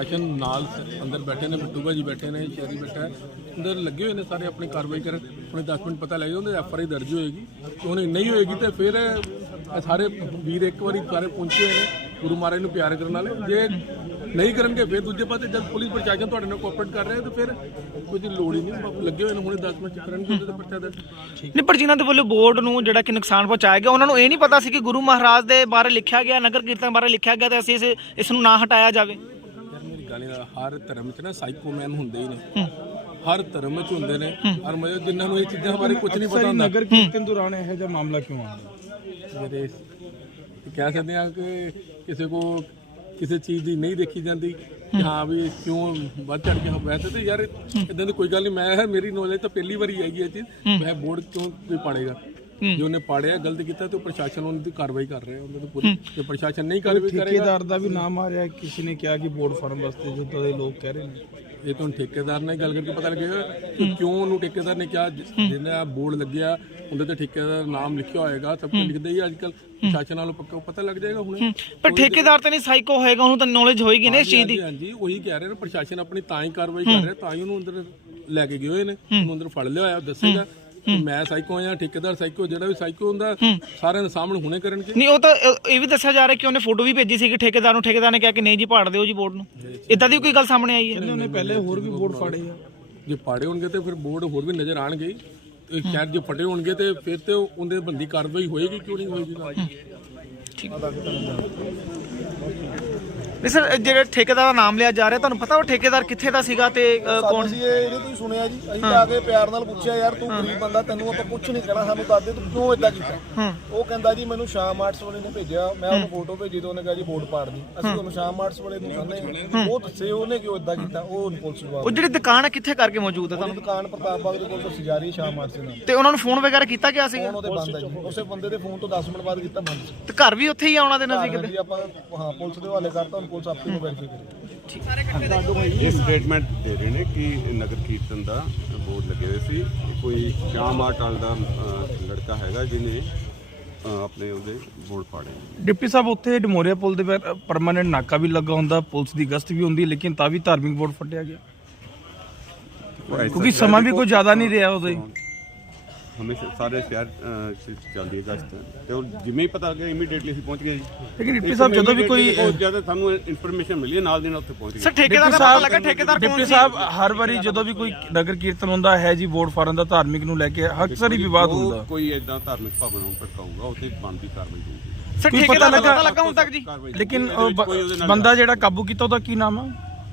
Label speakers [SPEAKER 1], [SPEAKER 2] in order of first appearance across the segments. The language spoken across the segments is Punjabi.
[SPEAKER 1] प्रशासन नाल अंदर बैठे ने, बिट्टू भाजी बैठे ने, शहरी बैठा है, अंदर लगे हुए हैं सारे अपनी कार्रवाई कर। उन्हें 10 मिनट पता लगे उन्हें FIR दर्ज होएगी, उन्हें नहीं होएगी तो फिर सारे वीर एक बार सारे पहुंचे हुए हैं गुरु महाराज को प्यार करने वाले। जे नहीं करेंगे फिर दूजे पासे जब पुलिस प्रशासन तुहाडे नाल कोऑपरेट कर रहे हैं तो फिर कोई लोड़ ही नहीं, लगे हुए हुणे 10 मिनट करनगे तो पर्चा दर्ज
[SPEAKER 2] नहीं। पर जिन्हां दे वल्लों बोर्ड नूं जिहड़ा कि नुकसान पहुंचाया गया उन्हां नूं ये नहीं पता सी कि गुरु महाराज दे बारे लिखिया गया, नगर कीर्तन बारे लिखिया गया, तो असीं इस नूं ना हटाया जावे।
[SPEAKER 1] मेरी गल हर धर्म च ना साइकोमैन हुंदे ही ने, हर धर्म च हुंदे ने, हर मतलब जिन्हां नूं ये चीज़ां बारे कुछ नहीं पता हुंदा।
[SPEAKER 3] नगर कीर्तन दौरान यह जो मामला क्यों आया?
[SPEAKER 1] मेरे कह सकते हैं कि किसी को किसी चीज़ की नहीं देखी जाती कि हाँ भी क्यों बढ़ चढ़ के। वैसे तो यार इदां दी कोई गल नहीं, मैं मेरी नॉलेज तो पहली बार आई है चीज़, मैं बोर्ड क्यों कोई पाड़ेगा, जो उन्हें पाड़िया गलत किया तो प्रशासन उनकी कार्रवाई कर रहे हैं पूरी। जो प्रशासन नहीं कार्रवाई करेगा,
[SPEAKER 3] ठेकेदार का भी नाम आ रहा है, किसी ने क्या कि बोर्ड फार्म वास्ते जो तो लोग कह रहे हैं
[SPEAKER 1] ये तो ठेकेदार ने गल करके पता लगेगा कि क्यों उन्होंने ठेकेदार ने क्या जिन्हें बोर्ड लग्या उनके तो ठेकेदार नाम लिखा होएगा, सब कुछ लिखते ही अजकल प्रशासन वालों पक्का पता लग जाएगा हुणे।
[SPEAKER 2] पर ठेकेदार तो नहीं साइको होएगा, उन्होंने तो नॉलेज होएगी ना इस चीज़ दी।
[SPEAKER 1] हाँ जी वही कह रहे हैं, प्रशासन अपनी ताई कार्रवाई कर रहा है, ताई उन्होंने अंदर लैके गए हुए ने, उन्होंने अंदर फड़ लिया होया, दसेगा मैं साइको हाँ ठेकेदार साइको, जो भी साइको होंदा सारे दे सामने हुणे करनगे।
[SPEAKER 2] नहीं वो तो ये भी दस्या जा रहा है कि उन्हें फोटो भी भेजी सी कि ठेकेदार ने कहा कि नहीं जी पाड़ दिओ जी बोर्ड नूं, इदां दी कोई गल सामने आई है?
[SPEAKER 3] उन्होंने पहले होर भी बोर्ड फाड़े हैं,
[SPEAKER 1] जो फाड़े होंगे तो फिर बोर्ड होर भी नजर आएंगे, शायद जो फटे होंगे तो फिर तो उनके बंदी कार्रवाई होएगी, क्यों नहीं होएगी।
[SPEAKER 2] नहीं सर, जो ठेकेदार का नाम लिया जा रहा है, ਤੁਹਾਨੂੰ ਪਤਾ ਉਹ ਠੇਕੇਦਾਰ ਕਿੱਥੇ ਦਾ ਸੀਗਾ ਤੇ ਕੌਣ
[SPEAKER 4] ਸੀ? ਇਹਦੇ ਤੋਂ ਹੀ ਸੁਣਿਆ ਜੀ, ਅਸੀਂ ਆ ਕੇ ਪਿਆਰ ਨਾਲ ਪੁੱਛਿਆ ਯਾਰ ਤੂੰ ਗਰੀਬ ਬੰਦਾ, ਤੈਨੂੰ ਆਪਾਂ ਕੁਝ ਨਹੀਂ ਕਹਿਣਾ, ਸਾਨੂੰ ਦੱਸ ਦੇ ਤੂੰ ਕਿਉਂ ਇਦਾਂ ਕੀਤਾ। ਉਹ ਕਹਿੰਦਾ ਜੀ ਮੈਨੂੰ ਸ਼ਾਮ ਆਰਟਸ ਵਾਲੇ ਨੇ ਭੇਜਿਆ, ਮੈਂ ਉਹਨੂੰ ਫੋਟੋ ਭੇਜੀ ਤੇ ਉਹਨੇ ਕਿਹਾ ਜੀ ਬੋਰਡ ਪਾੜ ਦੀ। ਅਸੀਂ ਉਹਨੂੰ ਸ਼ਾਮ ਆਰਟਸ ਵਾਲੇ ਨੂੰ ਕਹਿੰਦੇ ਉਹ ਦੱਸੇ ਉਹਨੇ ਕਿਉਂ ਇਦਾਂ ਕੀਤਾ, ਉਹ ਪੁਲਿਸ ਨੂੰ
[SPEAKER 2] ਉਹ ਜਿਹੜੀ ਦੁਕਾਨ ਹੈ ਕਿੱਥੇ ਕਰਕੇ ਮੌਜੂਦ ਹੈ ਤੁਹਾਨੂੰ?
[SPEAKER 4] ਦੁਕਾਨ ਪ੍ਰਤਾਪ ਬਾਗ ਦੇ ਕੋਲ ਤੋਂ ਸਜਾਰੀ ਸ਼ਾਮ ਆਰਟਸ ਦੇ ਨਾਲ,
[SPEAKER 2] ਤੇ ਉਹਨਾਂ ਨੂੰ ਫੋਨ ਵਗੈਰਾ ਕੀਤਾ ਗਿਆ ਸੀ?
[SPEAKER 4] ਉਹਦੇ ਬੰਦ ਹੈ ਜੀ, ਉਸੇ ਬੰਦੇ ਦੇ ਫੋਨ ਤੋਂ 10 ਮਿੰਟ ਬਾਅਦ ਕੀਤਾ ਬੰਦ ਸੀ।
[SPEAKER 2] ਤੇ ਘਰ ਵੀ ਉੱਥੇ ਹੀ ਆ ਉਹਨਾਂ ਦੇ ਨਜ਼ਦੀਕ?
[SPEAKER 4] ਜੀ ਆਪਾਂ ਹਾਂ ਪੁਲਿਸ ਦੇ ਹਵਾਲੇ ਕਰਤਾ, ਹੁਣ ਪੁਲਿਸ ਆਪੇ ਨੂੰ ਵੈਰੀਫਾਈ ਕਰੇ।
[SPEAKER 5] ਇਹ ਸਟੇਟਮੈਂਟ ਦੇ ਰਹੇ ਨੇ ਕਿ ਨਗਰ ਕੀਰਤਨ ਦਾ ਬੋਰਡ ਲੱਗੇ ਹੋਏ ਸੀ, ਕੋਈ ਸ਼ਾਮ ਆਰਟ ਵਾਲ ਦਾ ਲੜਕਾ ਹੈਗਾ ਜਿਹਨੇ ਆਪਣੇ ਉਹਦੇ ਬੋਰਡ ਫਾੜੇ।
[SPEAKER 3] ਡਿਪਟੀ ਸਾਹਿਬ ਉੱਥੇ ਡਮੋਰੀਆ ਪੁਲ ਦੇ ਪਰਮਾਨੈਂਟ ਨਾਕਾ ਵੀ ਲੱਗਾ ਹੁੰਦਾ, ਪੁਲਿਸ ਦੀ ਗਸ਼ਤ ਵੀ ਹੁੰਦੀ, ਲੇਕਿਨ ਤਾਂ ਵੀ ਧਾਰਮਿਕ ਬੋਰਡ ਫਟਿਆ ਗਿਆ ਕਿਉਂਕਿ ਸਮਾਂ ਵੀ ਕੋਈ ਜ਼ਿਆਦਾ ਨਹੀਂ ਰਿਹਾ ਉਦੋਂ।
[SPEAKER 5] ਹਮੇਸ਼ਾ ਸਾਰੇ ਸ਼ਹਿਰ ਚੱਲਦੀ ਹੈ ਗਸ਼ਤ ਤੇ ਉਹ ਜਿਵੇਂ ਹੀ ਪਤਾ ਲੱਗਿਆ ਇਮੀਡੀਏਟਲੀ ਅਸੀਂ ਪਹੁੰਚ ਗਏ ਜੀ।
[SPEAKER 3] ਲੇਕਿਨ ਡਿਪਟੀ ਸਾਹਿਬ ਜਦੋਂ ਵੀ ਕੋਈ
[SPEAKER 5] ਬਹੁਤ ਜ਼ਿਆਦਾ ਸਾਨੂੰ ਇਨਫੋਰਮੇਸ਼ਨ ਮਿਲੀ ਹੈ, ਨਾਲ ਦੀ ਨਾਲ ਉੱਥੇ ਪਹੁੰਚ ਗਏ।
[SPEAKER 2] ਸਰ ਠੇਕੇਦਾਰ ਦਾ ਪਤਾ ਲੱਗਾ ਠੇਕੇਦਾਰ ਕੌਣ
[SPEAKER 3] ਡਿਪਟੀ
[SPEAKER 2] ਸੀ?
[SPEAKER 3] ਸਾਹਿਬ ਹਰ ਵਾਰੀ ਜਦੋਂ ਵੀ ਕੋਈ ਨਗਰ ਕੀਰਤਨ ਹੁੰਦਾ ਹੈ ਜੀ ਬੋਰਡ ਫਾਰਨ ਦਾ ਧਾਰਮਿਕ ਨੂੰ ਲੈ ਕੇ ਅਕਸਰ ਹੀ ਵਿਵਾਦ ਹੁੰਦਾ।
[SPEAKER 5] ਕੋਈ ਇਦਾਂ ਧਾਰਮਿਕ ਭਾਵਨਾ ਨੂੰ ਭੜਕਾਊਗਾ ਉੱਥੇ ਬਣਦੀ ਕਾਰਵਾਈ ਹੋਊਗੀ।
[SPEAKER 2] ਸਰ ਠੇਕੇਦਾਰ ਦਾ ਪਤਾ ਲੱਗਾ ਹੁਣ ਤੱਕ ਜੀ?
[SPEAKER 3] ਲੇਕਿਨ ਬੰਦਾ ਜਿਹੜਾ ਕਾਬੂ ਕੀਤਾ ਉਹਦਾ ਕੀ ਨਾਮ ਆ?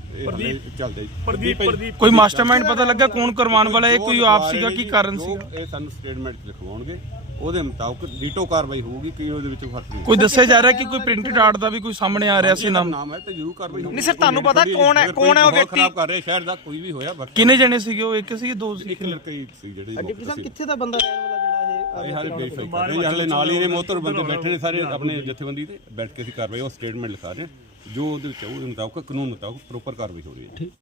[SPEAKER 5] ਪ੍ਰਦੀਪ।
[SPEAKER 3] ਕੋਈ ਮਾਸਟਰਮਾਈਂਡ ਪਤਾ ਲੱਗਾ ਕੌਣ ਕਰਵਾਉਣ ਵਾਲਾ ਹੈ? ਕੋਈ ਆਪ ਸੀਗਾ, ਕੀ ਕਾਰਨ ਸੀਗਾ?
[SPEAKER 5] ਇਹ ਸਾਨੂੰ ਸਟੇਟਮੈਂਟ ਲਿਖਵਾਉਣਗੇ, ਉਹਦੇ ਮੁਤਾਬਕ ਡੀਟੋ ਕਾਰਵਾਈ ਹੋਊਗੀ ਕਿ ਉਹਦੇ ਵਿੱਚ ਫਰਕ ਨਹੀਂ।
[SPEAKER 3] ਕੋਈ ਦੱਸਿਆ ਜਾ ਰਿਹਾ ਕਿ ਕੋਈ ਪ੍ਰਿੰਟਡ ਆਰਟ ਦਾ ਵੀ ਕੋਈ ਸਾਹਮਣੇ ਆ ਰਿਹਾ ਸੀ ਨਾਮ
[SPEAKER 5] ਹੈ ਤੇ ਜ਼ਰੂਰ ਕਾਰਵਾਈ ਹੋਊਗੀ।
[SPEAKER 2] ਨਹੀਂ ਸਰ ਤੁਹਾਨੂੰ ਪਤਾ ਕੌਣ ਹੈ ਉਹ ਵਿਅਕਤੀ?
[SPEAKER 5] ਖਰਾਬ ਕਰ ਰਿਹਾ ਸ਼ਹਿਰ ਦਾ ਕੋਈ ਵੀ ਹੋਇਆ।
[SPEAKER 3] ਕਿੰਨੇ ਜਣੇ ਸੀਗੇ ਉਹ? ਇੱਕ ਸੀ ਦੋ ਸੀ?
[SPEAKER 5] ਇੱਕ ਲੜਕਾ ਹੀ ਸੀ ਜਿਹੜੇ
[SPEAKER 2] ਡਿਪਟੀ ਸਾਹਿਬ ਕਿੱਥੇ ਦਾ ਬੰਦਾ ਰਹਿਣ ਵਾਲਾ ਜਿਹੜਾ
[SPEAKER 5] ਇਹ ਹਾਲੇ ਵੈਰੀਫਾਈ ਕਰ ਰਹੇ ਹਾਲੇ ਨਾਲ ਹੀ ਨੇ ਮੋਹਤਰ ਬੰਦੇ ਬੈਠੇ ਨੇ ਸਾਰੇ ਆਪਣੇ ਜਥੇਬੰਦੀ ਤੇ ਬੈਠ ਕੇ ਅਸੀਂ ਕਾਰਵਾਈ ਉਹ ਸਟੇਟਮੈਂਟ ਲਿਖਾ ਰਹੇ ਜੋ ਉਹਦੇ ਵਿੱਚ ਉਹਦੇ ਮੁਤਾਬਕ ਕਾਨੂੰਨ ਮੁਤਾਬਕ ਪ੍ਰੋਪਰ ਕਾਰਵਾਈ ਹੋ ਰਹੀ ਹੈ।